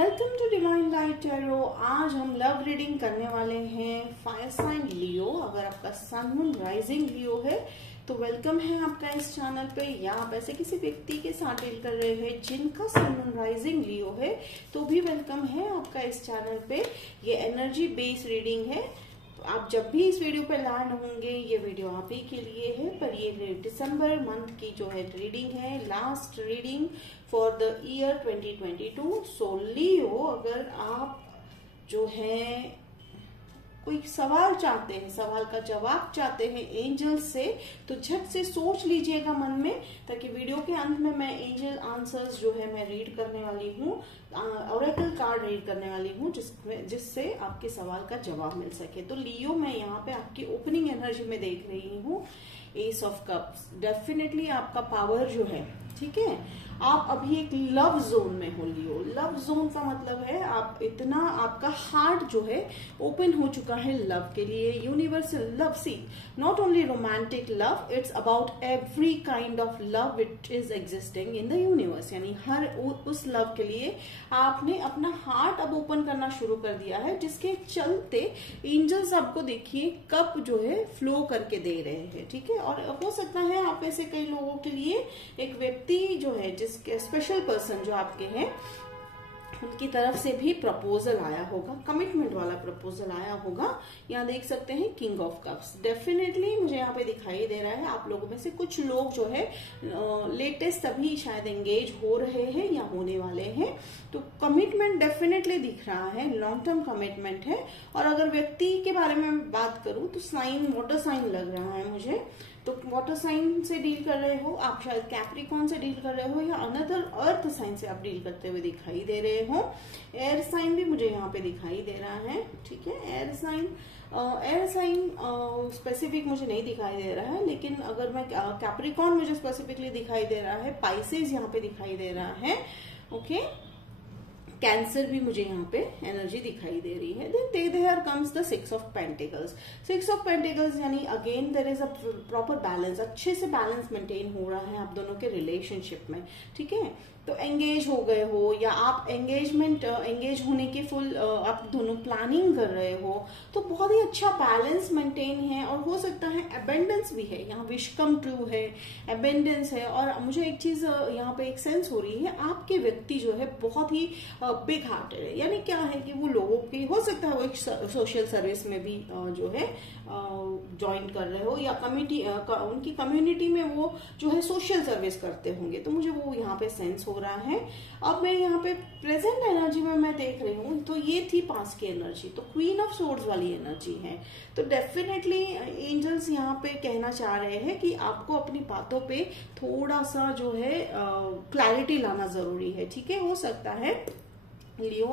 Welcome to divine light tarot. आज हम love reading करने वाले हैं फायर साइन लियो। अगर आपका सन मून राइजिंग लियो है तो वेलकम है आपका इस चैनल पे, या आप ऐसे किसी व्यक्ति के साथ डील कर रहे हैं जिनका सन मून राइजिंग लियो है तो भी वेलकम है आपका इस चैनल पे। ये एनर्जी बेस्ड रीडिंग है। आप जब भी इस वीडियो पे लैंड होंगे ये वीडियो आप ही के लिए है, पर ये दिसंबर मंथ की जो है रीडिंग है, last reading for the year 2022। सो लियो, अगर आप जो है कोई सवाल चाहते हैं, सवाल का जवाब चाहते हैं एंजल से, तो झट से सोच लीजिएगा मन में, ताकि वीडियो के अंत में मैं एंजल आंसर्स जो है मैं रीड करने वाली हूँ, ऑरेकल कार्ड रीड करने वाली हूँ, जिससे आपके सवाल का जवाब मिल सके। तो लियो, मैं यहाँ पे आपकी ओपनिंग एनर्जी में देख रही हूँ एस ऑफ कप्स। डेफिनेटली आपका पावर जो है, ठीक है, आप अभी एक लव जोन में हो लियो। लव जोन का मतलब है आप इतना, आपका हार्ट जो है ओपन हो चुका है लव के लिए, universal love. See, not only romantic love, it's about every kind of love which is existing in the universe. यानी हर उस लव के लिए आपने अपना हार्ट अब ओपन करना शुरू कर दिया है, जिसके चलते एंजल्स आपको देखिए कप जो है फ्लो करके दे रहे हैं, ठीक है। और हो सकता है आप ऐसे कई लोगों के लिए एक व्यक्ति जो है, जिसके स्पेशल पर्सन जो आपके हैं, उनकी तरफ से भी प्रपोजल आया होगा, कमिटमेंट वाला प्रपोजल आया होगा। यहाँ देख सकते हैं किंग ऑफ कप्स। डेफिनेटली मुझे यहाँ पे दिखाई दे रहा है आप लोगों में से कुछ लोग जो है लेटेस्ट अभी शायद एंगेज हो रहे हैं या होने वाले हैं, तो कमिटमेंट डेफिनेटली दिख रहा है, लॉन्ग टर्म कमिटमेंट है। और अगर व्यक्ति के बारे में बात करूं तो साइन, वाटर साइन लग रहा है मुझे। तो वाटर साइन से डील कर रहे हो आप, शायद कैप्रिकॉर्न से डील कर रहे हो, या अनदर अर्थ साइन से आप डील करते हुए दिखाई दे रहे हो। एयर साइन भी मुझे यहाँ पे दिखाई दे रहा है, ठीक है। एयर साइन स्पेसिफिक मुझे नहीं दिखाई दे रहा है, लेकिन अगर मैं कैप्रिकॉर्न मुझे स्पेसिफिकली दिखाई दे रहा है, पाइसेस यहाँ पे दिखाई दे रहा है, ओके। कैंसर भी मुझे यहाँ पे एनर्जी दिखाई दे रही है। Then there comes the six of pentacles. Six of pentacles यानी again there is a proper balance, अच्छे से बैलेंस मेंटेन हो रहा है आप दोनों के रिलेशनशिप में, ठीक है। तो एंगेज हो गए हो, या आप एंगेज होने की फुल आप दोनों प्लानिंग कर रहे हो, तो बहुत ही अच्छा बैलेंस मेंटेन है। और हो सकता है अबेंडेंस भी है, यहाँ विश कम ट्रू है, अबेंडेंस है। और मुझे एक चीज यहाँ पे एक सेंस हो रही है, आपके व्यक्ति जो है बहुत ही बिग हार्टेड है। यानी क्या है कि वो लोगों की, हो सकता है वो एक सोशल सर्विस में भी जो है ज्वाइन कर रहे हो, या उनकी कम्युनिटी में वो जो है सोशल सर्विस करते होंगे, तो मुझे वो यहाँ पे सेंस हो रहा है। अब मैं यहाँ पे प्रेजेंट एनर्जी में मैं देख रही हूँ, तो ये थी पास की एनर्जी, तो क्वीन ऑफ सोर्ड्स वाली एनर्जी है। तो डेफिनेटली एंजल्स यहाँ पे कहना चाह रहे हैं कि आपको अपनी बातों पे थोड़ा सा जो है क्लैरिटी लाना जरूरी है, ठीक है। हो सकता है लियो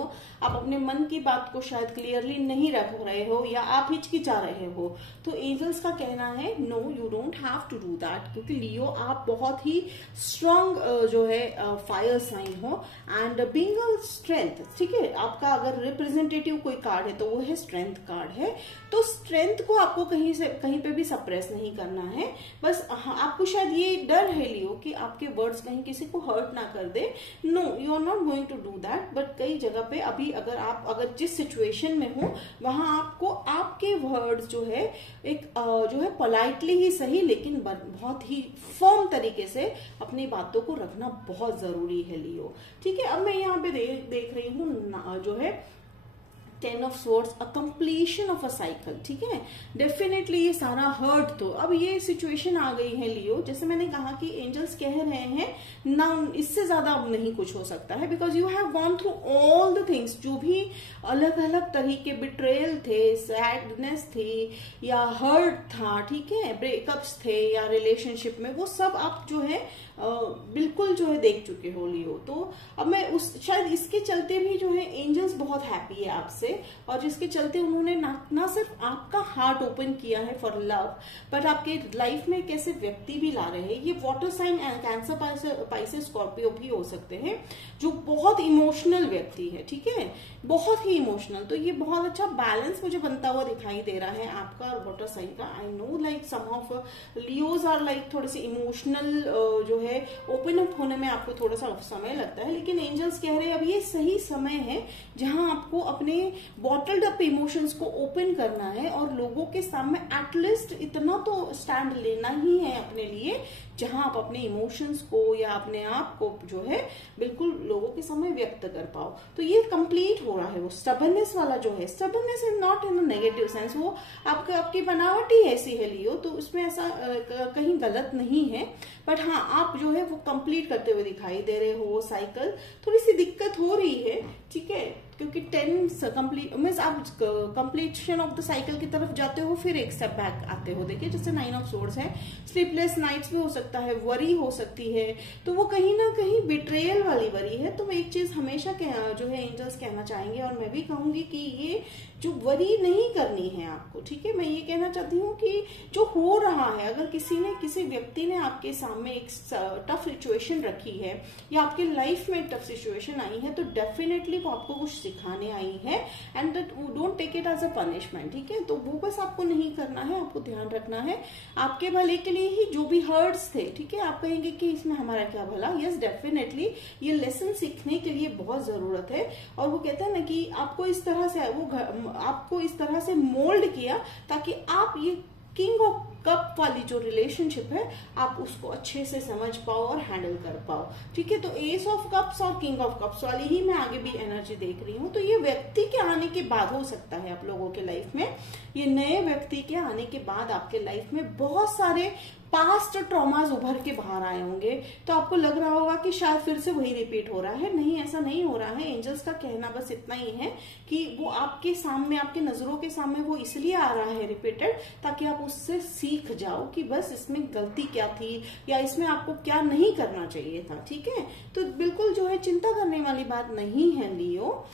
आप अपने मन की बात को शायद क्लियरली नहीं रख रहे हो, या आप हिचकिचा रहे हो, तो एंजल्स का कहना है no, you don't have to do that, क्योंकि लियो आप बहुत ही स्ट्रांग जो है फायर साइन हो, एंड बीइंग अ स्ट्रेंथ, ठीक है। आपका अगर रिप्रेजेंटेटिव कोई कार्ड है तो वो है स्ट्रेंथ कार्ड है। तो स्ट्रेंथ को आपको कहीं पे भी सप्रेस नहीं करना है। बस आपको शायद ये डर है लियो कि आपके वर्ड्स कहीं किसी को हर्ट ना कर दे। No, you are not going to do that, but कई जगह पे अभी अगर जिस सिचुएशन में हो, वहां आपको आपके वर्ड्स जो है एक जो है पोलाइटली ही सही, लेकिन बहुत ही फर्म तरीके से अपनी बातों को रखना बहुत जरूरी है लियो, ठीक है। अब मैं यहाँ पे देख रही हूँ जो है 10 of swords, a completion of a cycle, ठीक है। डेफिनेटली ये सारा हर्ट, तो अब ये सिचुएशन आ गई है लियो, जैसे मैंने कहा कि एंजल्स कह रहे हैं ना, इससे ज्यादा अब नहीं कुछ हो सकता है, because you have gone through all the things. जो भी अलग अलग तरीके बिट्रेयल थे, सैडनेस थी, या हर्ट था, ठीक है, ब्रेकअप्स थे, या रिलेशनशिप में, वो सब आप जो है बिल्कुल जो है देख चुके हो लियो। तो अब मैं शायद इसके चलते भी जो है एंजल्स बहुत हैप्पी है आपसे, और जिसके चलते उन्होंने ना सिर्फ आपका हार्ट ओपन किया है फॉर लव, बट आपके लाइफ में कैसे व्यक्ति भी ला रहे हैं। ये water sign, Cancer, Pisces, Scorpio भी हो सकते हैं, जो बहुत इमोशनल व्यक्ति है, ठीक है, बहुत ही इमोशनल। तो ये बहुत अच्छा बैलेंस मुझे बनता हुआ दिखाई दे रहा है आपका और वाटर साइन का। I know like some of Leos are like थोड़े से इमोशनल जो है है ओपन अप होने में आपको थोड़ा सा समय लगता है, लेकिन एंजल्स कह रहे हैं अब ये सही समय है जहां आपको अपने बॉटल्ड अप इमोशंस को ओपन करना है और लोगों के सामने एटलीस्ट इतना तो स्टैंड लेना ही है अपने लिए, जहां आप अपने इमोशंस को या अपने आप को जो है बिल्कुल लोगों के सामने व्यक्त कर पाओ। तो ये कंप्लीट हो रहा है। वो स्टबर्ननेस वाला जो है, stubbornness is not in negative sense, वो आपकी बनावट ही ऐसी है लियो, तो उसमें ऐसा कहीं गलत नहीं है, बट हाँ आप जो है वो कंप्लीट करते हुए दिखाई दे रहे हो। वो साइकिल थोड़ी सी दिक्कत हो रही है, ठीक है, क्योंकि 10 कंप्लीट मीन्स आप कंप्लीशन ऑफ द साइकिल की तरफ जाते हो, फिर एक स्टेप बैक आते हो। देखिए जैसे 9 ऑफ सोर्ड्स है, स्लीपलेस नाइट्स भी हो सकता है, वरी हो सकती है, तो वो कहीं ना कहीं बिट्रेयल वाली वरी है। तो एक चीज हमेशा जो है एंजल्स कहना चाहेंगे और मैं भी कहूंगी कि ये जो वरी नहीं करनी है आपको, ठीक है। मैं ये कहना चाहती हूँ कि जो हो रहा है, अगर किसी व्यक्ति ने आपके सामने एक टफ सिचुएशन रखी है या आपके लाइफ में टफ सिचुएशन आई है, तो डेफिनेटली वो आपको कुछ सिखाने आई है and don't take it as a punishment, ठीक है। तो वो बस आपको नहीं करना है, आपको ध्यान रखना है आपके भले के लिए ही। जो भी हर्ट्स थे, ठीक है, आप कहेंगे कि इसमें हमारा क्या भला, यस डेफिनेटली ये लेसन सीखने के लिए बहुत जरूरत है। और वो कहते हैं ना कि आपको इस तरह से मोल्ड किया ताकि आप ये किंग ऑफ कप वाली जो रिलेशनशिप है आप उसको अच्छे से समझ पाओ और हैंडल कर पाओ, ठीक है। तो एस ऑफ कप्स और किंग ऑफ कप्स वाली ही मैं आगे भी एनर्जी देख रही हूँ। तो ये व्यक्ति के आने के बाद हो सकता है आप लोगों के लाइफ में, ये नए व्यक्ति के आने के बाद आपके लाइफ में बहुत सारे पास्ट ट्रॉमास उभर के बाहर आए होंगे। तो आपको लग रहा होगा कि शायद फिर से वही रिपीट हो रहा है। नहीं, ऐसा नहीं हो रहा है। एंजल्स का कहना बस इतना ही है कि वो आपके सामने, आपके नजरों के सामने वो इसलिए आ रहा है रिपीटेड, ताकि आप उससे सीख जाओ कि बस इसमें गलती क्या थी या इसमें आपको क्या नहीं करना चाहिए था, ठीक है। तो बिल्कुल जो है चिंता करने वाली बात नहीं है लियो।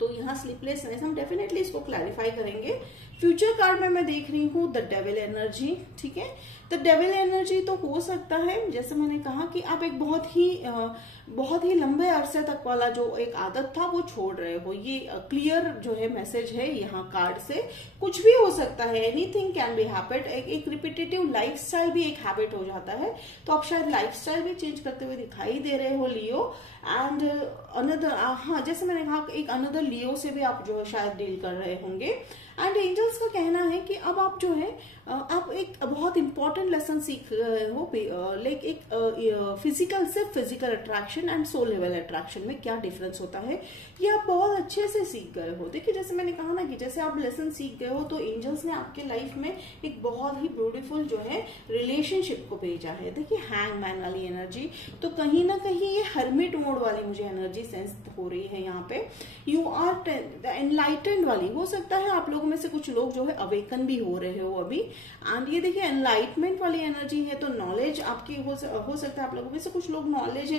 तो यहाँ स्लीपलेसनेस हम डेफिनेटली इसको क्लैरिफाई करेंगे। फ्यूचर कार्ड में मैं देख रही हूँ द डेविल एनर्जी, ठीक है। द डेविल एनर्जी तो हो सकता है, जैसे मैंने कहा कि आप एक बहुत ही लंबे अरसे तक वाला जो एक आदत था वो छोड़ रहे हो। ये क्लियर जो है मैसेज है यहाँ कार्ड से। कुछ भी हो सकता है, एनीथिंग कैन बी हैबिट। एक रिपीटेटिव लाइफस्टाइल भी एक हैबिट हो जाता है, तो आप शायद लाइफस्टाइल भी चेंज करते हुए दिखाई दे रहे हो लियो। एंड अनदर, हाँ जैसे मैंने कहा एक अनदर लियो से भी आप जो है शायद डील कर रहे होंगे। एंड एंजल्स का कहना है कि अब आप जो है आप एक बहुत इंपॉर्टेंट लेसन सीख रहे हो, लाइक एक फिजिकल से physical attraction and soul level attraction में क्या डिफरेंस होता है, ये आप बहुत अच्छे से सीख गए हो। देखिए जैसे मैंने कहा ना कि जैसे आप लेसन सीख गए हो, तो एंजल्स ने आपके लाइफ में एक बहुत ही ब्यूटीफुल जो है रिलेशनशिप को भेजा है। देखिए हैंगमैन वाली एनर्जी, तो कहीं ना कहीं ये हर्मिट मोड वाली मुझे एनर्जी सेंस हो रही है यहाँ पे। यू आर एनलाइटेंड वाली, हो सकता है आप लोगों में से कुछ लोग जो है अवेकन भी हो रहे हो अभी। एंड ये देखिए एनलाइटमेंट वाली एनर्जी है, तो नॉलेज आपकी हो सकता है आप लोगों में से कुछ लोग नॉलेज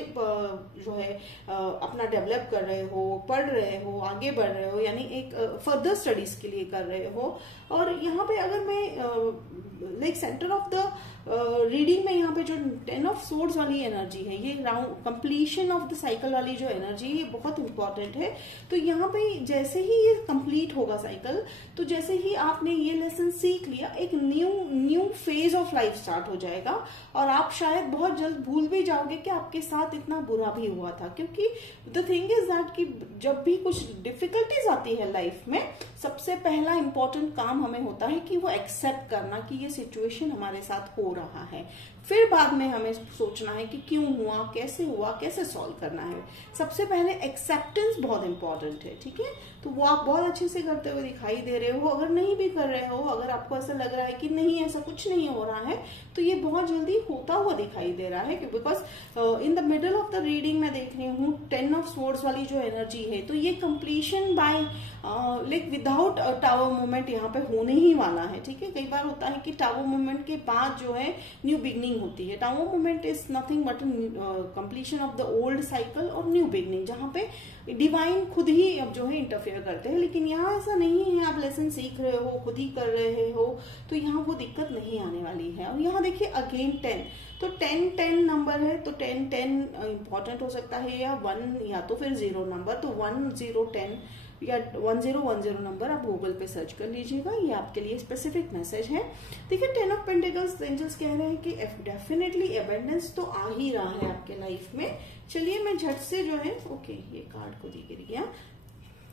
जो है अपना डेवलप कर रहे हो, पढ़ रहे हो, आगे बढ़ रहे हो, यानी एक फर्दर स्टडीज के लिए कर रहे हो। और यहाँ पे अगर मैं like centre of the reading में यहाँ पे जो 10 ऑफ सोर्ड्स वाली एनर्जी है, ये round completion of the cycle वाली जो एनर्जी है, ये बहुत इंपॉर्टेंट है। तो यहाँ पे जैसे ही ये कंप्लीट होगा साइकिल, तो जैसे ही आपने ये लेसन सीख लिया, एक new phase of life start हो जाएगा और आप शायद बहुत जल्द भूल भी जाओगे कि आपके साथ इतना बुरा भी हुआ था। क्योंकि द थिंग इज दैट कि जब भी कुछ डिफिकल्टीज आती है लाइफ में, सबसे पहला इंपॉर्टेंट काम हमें होता है कि वो एक्सेप्ट करना कि ये सिचुएशन हमारे साथ हो रहा है। फिर बाद में हमें सोचना है कि क्यों हुआ, कैसे सॉल्व करना है। सबसे पहले एक्सेप्टेंस बहुत इंपॉर्टेंट है, ठीक है। तो वो आप बहुत अच्छे से करते हुए दिखाई दे रहे हो। अगर नहीं भी कर रहे हो, अगर आपको ऐसा लग रहा है कि नहीं ऐसा कुछ नहीं हो रहा है, तो ये बहुत जल्दी होता हुआ दिखाई दे रहा है। Because in the middle of the reading मैं देख रही हूँ 10 ऑफ सोर्ड्स वाली जो एनर्जी है, तो ये completion by like without tower movement यहाँ पे होने ही वाला है, ठीक है। कई बार होता है कि टावर मूवमेंट के बाद जो है न्यू बिगनिंग होती है। Tower movement is nothing but completion of the old cycle और न्यू बिगनिंग, जहाँ पे डिवाइन खुद ही अब जो है इंटरफेयर करते हैं। लेकिन यहाँ ऐसा नहीं है, आप लेसन सीख रहे हो, खुद ही कर रहे हो, तो यहाँ वो दिक्कत नहीं आने वाली है। और यहाँ देखिए अगेन 10, तो 10 नंबर है, तो 10 इंपॉर्टेंट हो सकता है, या 1 या तो फिर 0 नंबर, तो 1 0 10 या 1010 नंबर आप गूगल पे सर्च कर लीजिएगा, ये आपके लिए स्पेसिफिक मैसेज है। देखिए 10 ऑफ पेंटिकल्स, एंजल्स कह रहे हैं कि डेफिनेटली एबंडेंस तो आ ही रहा है आपके लाइफ में। चलिए मैं झट से जो है ओके ये कार्ड को गिर गया।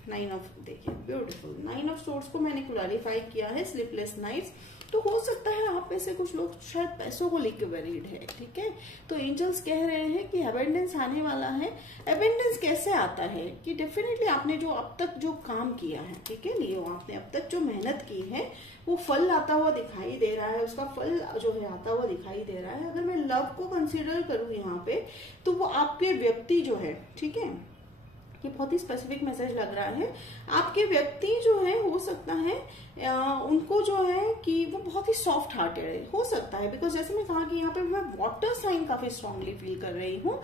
9 ऑफ, देखिए ब्यूटीफुल 9 ऑफ सोर्ड्स को मैंने क्लैरिफाई किया है, स्लीपलेस नाइट्स। तो हो सकता है आप में से कुछ लोग शायद पैसों को लेकर वरीड है, ठीक है। तो एंजल्स कह रहे हैं कि एबंडेंस आने वाला है। एबंडेंस कैसे आता है कि डेफिनेटली आपने जो अब तक जो काम किया है, ठीक है लियो, आपने अब तक जो मेहनत की है वो फल आता हुआ दिखाई दे रहा है, उसका फल जो है आता हुआ दिखाई दे रहा है। अगर मैं लव को कंसिडर करूं यहाँ पे, तो वो आपके व्यक्ति जो है, ठीक है, ये बहुत ही स्पेसिफिक मैसेज लग रहा है। आपके व्यक्ति जो है हो सकता है उनको जो है कि वो बहुत ही सॉफ्ट हार्टेड है, हो सकता है, बिकॉज जैसे मैं कहा कि यहाँ पे मैं वाटर साइन काफी स्ट्रांगली फील कर रही हूँ।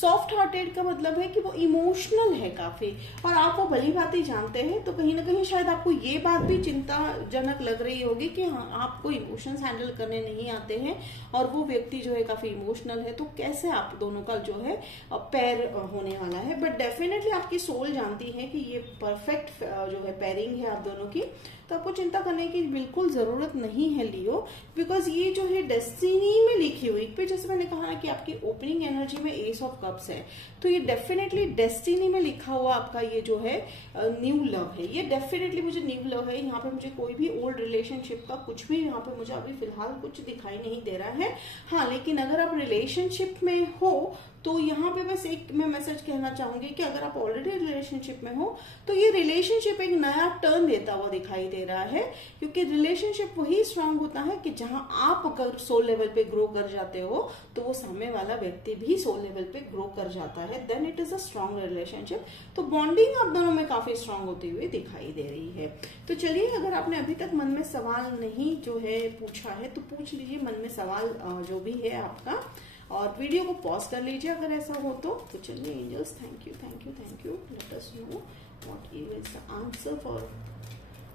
सॉफ्ट हार्टेड का मतलब है कि वो इमोशनल है काफी, और आप वो भली भांति जानते हैं। तो कहीं ना कहीं शायद आपको ये बात भी चिंताजनक लग रही होगी कि हाँ आपको इमोशंस हैंडल करने नहीं आते हैं, और वो व्यक्ति जो है काफी इमोशनल है। तो कैसे आप दोनों का जो है पैर होने वाला है। बट डेफिनेटली आपकी सोल जानती है कि ये परफेक्ट जो है पेयरिंग है आप दोनों की। तो आपको चिंता करने की बिल्कुल जरूरत नहीं है लियो, बिकॉज ये जो है डेस्टिनी में लिखी हुई पे, जैसे मैंने कहा कि आपकी ओपनिंग एनर्जी में एस ऑफ कप्स है, तो ये डेफिनेटली डेस्टिनी में लिखा हुआ आपका ये जो है न्यू लव है। ये डेफिनेटली मुझे न्यू लव है। यहाँ पे मुझे कोई भी ओल्ड रिलेशनशिप का कुछ भी यहाँ पे मुझे अभी फिलहाल कुछ दिखाई नहीं दे रहा है। हाँ, लेकिन अगर आप रिलेशनशिप में हो तो यहाँ पे बस एक मैं मैसेज कहना चाहूंगी कि अगर आप ऑलरेडी रिलेशनशिप में हो तो ये रिलेशनशिप एक नया टर्न देता हुआ दिखाई दे रहा है, क्योंकि रिलेशनशिप वही स्ट्रांग होता है कि जहां आप अगर सोल लेवल पे ग्रो कर जाते हो तो वो सामने वाला व्यक्ति भी सोल लेवल पे ग्रो कर जाता है, then it is a strong relationship. तो बॉन्डिंग आप दोनों में काफी स्ट्रांग होती हुई दिखाई दे रही है। तो चलिए, अगर आपने अभी तक मन में सवाल नहीं जो है पूछा है तो पूछ लीजिए मन में सवाल जो भी है आपका, और वीडियो को पॉज कर लीजिए अगर ऐसा हो तो। चलिए angels, thank you thank you thank you, let us know what is the answer for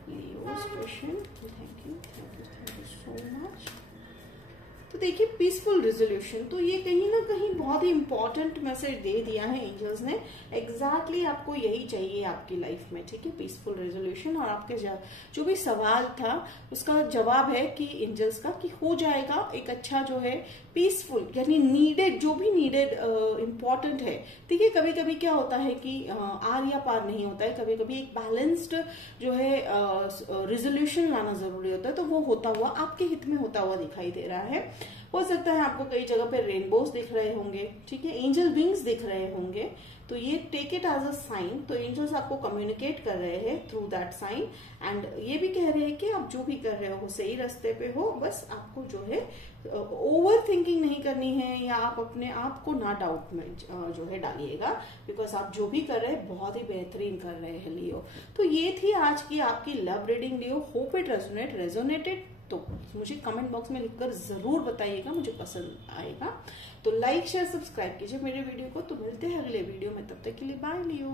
Leo's question. Thank you so much. तो देखिए पीसफुल रेजोल्यूशन, तो ये कहीं ना कहीं बहुत ही इंपॉर्टेंट मैसेज दे दिया है एंजल्स ने। एग्जैक्टली आपको यही चाहिए आपकी लाइफ में, ठीक है, पीसफुल रेजोल्यूशन। और आपके जो भी सवाल था उसका जवाब है कि एंजल्स का कि हो जाएगा एक अच्छा जो है पीसफुल, यानी नीडेड, जो भी नीडेड इंपॉर्टेंट है। देखिए कभी कभी क्या होता है कि आर या पार नहीं होता है, कभी कभी एक बैलेंस्ड जो है रेजोल्यूशन लाना जरूरी होता है। तो वो होता हुआ आपके हित में होता हुआ दिखाई दे रहा है। हो सकता है आपको कई जगह पे रेनबोज दिख रहे होंगे, ठीक है, एंजल विंग्स दिख रहे होंगे, तो ये take it as a sign. तो एंजल्स आपको कम्युनिकेट कर रहे हैं थ्रू दैट साइन, एंड ये भी कह रहे हैं कि आप जो भी कर रहे हो सही रास्ते पे हो, बस आपको जो है ओवर थिंकिंग नहीं करनी है, या आप अपने आप को ना डाउट में जो है डालिएगा, बिकॉज आप जो भी कर रहे हैं बहुत ही बेहतरीन कर रहे हैं लियो। तो ये थी आज की आपकी love reading Leo. Hope it resonated. तो मुझे कमेंट बॉक्स में लिखकर जरूर बताइएगा, मुझे पसंद आएगा। तो लाइक शेयर सब्सक्राइब कीजिए मेरे वीडियो को। तो मिलते हैं अगले वीडियो में, तब तक के लिए बाय लियो।